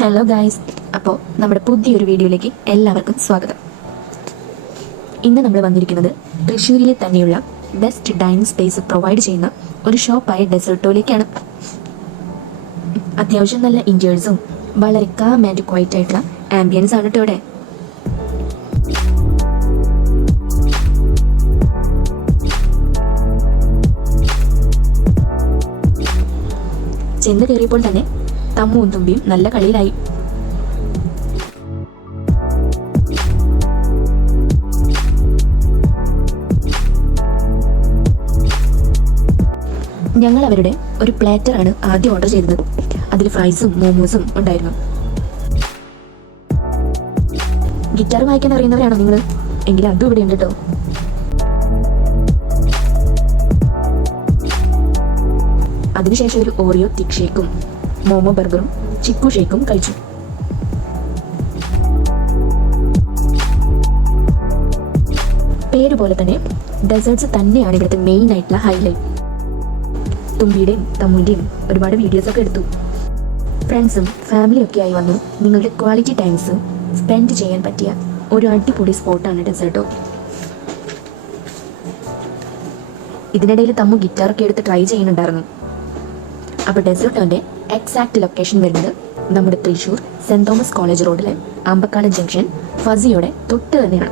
Hello guys, അപ്പോൾ നമ്മുടെ പുതിയൊരു വീഡിയോയിലേക്ക് എല്ലാവർക്കും സ്വാഗതം. ഇന്ന് നമ്മൾ വന്നിരിക്കുന്നത് തൃശ്ശൂരിലെ തന്നെയുള്ള ബെസ്റ്റ് ഡൈനിങ് സ്പേസ് പ്രൊവൈഡ് ചെയ്യുന്ന ഒരു ഷോപ്പായ ഡെസേർട്ടോയിലേക്കാണ്. അത്യാവശ്യം നല്ല ഇൻറ്റീരിയേഴ്സും വളരെ കാം ആൻഡ് ക്വയറ്റ് ആയിട്ടുള്ള ആംബിയൻസ് ആണ് കേട്ടോ ഇവിടെ. ചെന്ന് കയറിയപ്പോൾ തന്നെ തമ്മുവും തുമ്പിയും നല്ല കളിയിലായി. ഞങ്ങൾ അവരുടെ ഒരു പ്ലാറ്ററാണ് ആദ്യം ഓർഡർ ചെയ്തത്. അതിൽ ഫ്രൈസും മോമോസും ഉണ്ടായിരുന്നു. ഗിറ്റാർ വായിക്കാൻ അറിയുന്നവരാണോ നിങ്ങൾ? എങ്കിൽ അതും ഇവിടെ ഉണ്ട് കേട്ടോ. അതിനുശേഷം ഒരു ഓറിയോ തിക് ഷേക്കും മോമോ ബർഗറും ചിക്കു ഷേക്കും കഴിച്ചു. പേര് പോലെ തന്നെ ഡെസേർട്സ് തന്നെയാണ് ഇവിടുത്തെ മെയിൻ ആയിട്ടുള്ള ഹൈലൈറ്റ്. തുമ്പിയുടെയും തമ്മുവിൻ്റെയും ഒരുപാട് വീഡിയോസൊക്കെ എടുത്തു. ഫ്രണ്ട്സും ഫാമിലിയും ഒക്കെ ആയി വന്നു നിങ്ങളുടെ ക്വാളിറ്റി ടൈംസ് സ്പെൻഡ് ചെയ്യാൻ പറ്റിയ ഒരു അടിപൊളി സ്പോട്ടാണ് ഡെസേർട്ടോ. ഇതിനിടയിൽ തമ്മു ഗിറ്റാറൊക്കെ എടുത്ത് ട്രൈ ചെയ്യുന്നുണ്ടായിരുന്നു. അപ്പോൾ ഡെസേർട്ടോൻ്റെ എക്സാക്ട് ലൊക്കേഷൻ വരുന്നത് നമ്മുടെ തൃശ്ശൂർ സെൻറ് തോമസ് കോളേജ് റോഡിലെ അമ്പക്കാട് ജംഗ്ഷൻ ഫസിയോടെ തൊട്ട് തന്നെയാണ്.